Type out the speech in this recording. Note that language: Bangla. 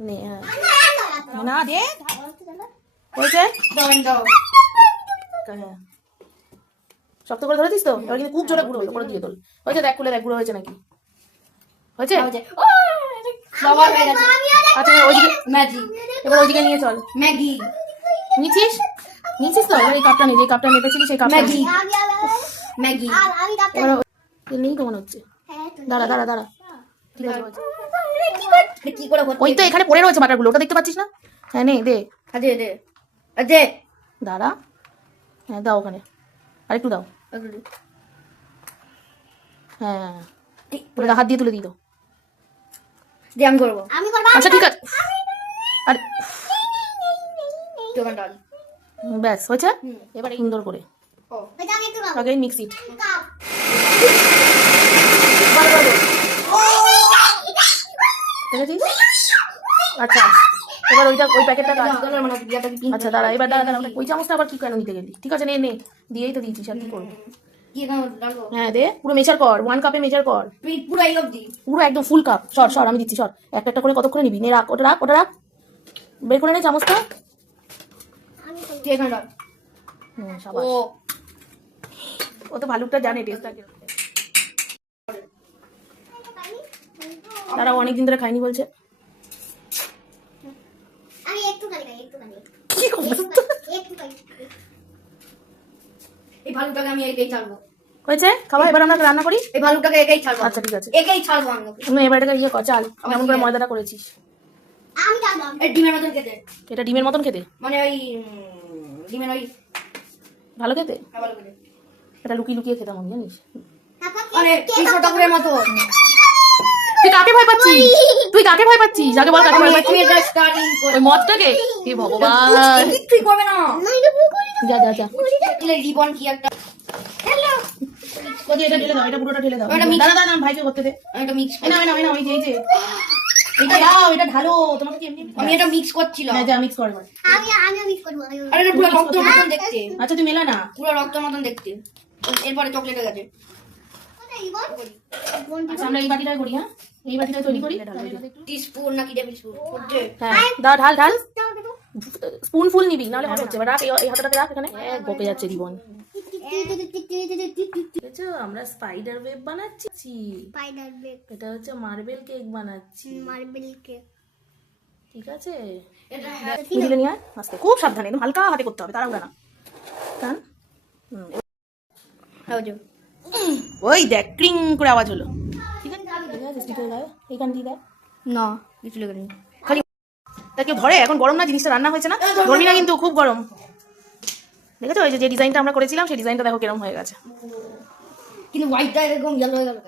নে না দে হয়েছে হ্যাঁ শক্ত করে ধরেছিস তো এবার কিন্তু খুব জোরে গুঁড়ো করে দিয়ে তোল হয়েছে দেখ খুলে দেখ গুঁড়ো হয়েছে নাকি হয়েছে আচ্ছা ওইদিকে ম্যাগি এবার ওইদিকে নিয়ে চল ম্যাগি নিচ্ছিস নিচ্ছিস তো এবার এই কাপটা নে যে কাপটা মেপেছিলি সেই কাপটা ম্যাগি ম্যাগি এবার নেই তো মনে হচ্ছে দাঁড়া দাঁড়া দাঁড়া ঠিক আছে কি করে ওই তো এখানে পড়ে রয়েছে বাটারগুলো ওটা দেখতে পাচ্ছিস না হ্যাঁ নে দে দে দে দে দাঁড়া হ্যাঁ দাও ওখানে আরেকটু দাও হ্যাঁ ওটা হাত দিয়ে তুলে দিই তো দে আমি করবো আচ্ছা ঠিক আছে আর দোকান ডাল ব্যাস হয়েছে এবার সুন্দর করে আগে মিক্স ইট দেখেছিস আচ্ছা এবার ওইটা ওই প্যাকেটটা আচ্ছা দাঁড়া এবার দাঁড়া দাঁড়া ওই চামচটা আবার কি কেন নিতে গেলি ঠিক আছে নে নে দিয়েই তো দিয়েছিস আর কি করবো হ্যাঁ দে পুরো মেজার কর 1 কাপে মেজার কর পুরো এই অবধি পুরো একদম ফুল কাপ সর সর আমি দিচ্ছি সর একটা একটা করে কতক্ষণে নিবি নে রাখ ওটা রাখ বের করে নে চামচটা সাবাস ও তো ভালুকটা জানে টেস্টটা কি তারা অনেকদিন ধরে খাইনি বলছে কি অবস্থা এই ভালুটাকে আমি একেই ছাড়বো হয়েছে খাওয়া এবার আমরা রান্না করি এই ভালুটাকে একেই ছাড়বো আচ্ছা ঠিক আছে একেই ছাড়বো আমি তুমি এবার এটাকে ইয়ে কর চাল কেমন করে ময়দাটা করেছিস এই ডিমের মতন খেতে এটা ডিমের মতন খেতে মানে ওই ডিমের ওই ভালো খেতে ভালো করে এটা লুকিয়ে লুকিয়ে খেতাম আমি জানিস মানে কৃষ্ণ ঠাকুরের মতো তুই কাকে ভয় পাচ্ছিস তুই কাকে ভয় পাচ্ছিস আগে বল কাকে ভয় পাচ্ছিস এটা স্টার্টিং ওই মদটাকে হে ভগবান কিছুই করবে না যা যা যা এলে রিবন কি একটা হ্যালো ওই এটা ঢেলে দাও এটা পুরোটা ঢেলে দাও এটা mix- দাঁড়া দাঁড়া ভাইকে করতে দে এটা মিক্স এই না ওই যে এই যে এটা দাও এটা ঢালো তোমাকে কি এমনি আমি এটা মিক্স করছিলাম হ্যাঁ যা মিক্স কর এবার আরে এটা পুরো রক্তের মতন দেখতে আচ্ছা তুই মেলা না পুরো রক্তের মতন দেখতে এরপরে চকলেটে গেছে আচ্ছা আমরা এই বাটিটাই করি হ্যাঁ এই বাটিটাই তৈরি করি টিস্পুন নাকি টেবিল স্পুন হ্যাঁ দাও ঢাল ঢাল স্পুন ফুল নিবি নাহলে হবে হচ্ছে এবার রাখ এই হাতটাতে রাখ এখানে বকে যাচ্ছে জীবন দেখেছো আমরা স্পাইডার ওয়েব বানাচ্ছি এটা হচ্ছে মার্বেল কেক বানাচ্ছি ঠিক আছে তুলে নিয়ে আয় আস্তে খুব সাবধানে একদম হালকা হাতে করতে হবে তাড়াহুড়া না কারণ ওই দেখ ক্রিং করে আওয়াজ হলো ঠিক আছে স্টিকার গায়ে এইখান দিয়ে দেয় না কিছু লেগে নেই খালি তা কেউ ধরে এখন গরম না জিনিসটা রান্না হয়েছে না ধরবি না কিন্তু খুব গরম দেখেছো ওই যে ডিজাইনটা আমরা করেছিলাম সেই ডিজাইনটা দেখো কিরম হয়ে গেছে কিন্তু হোয়াইটটা এরকম ইয়েলো হয়ে গেল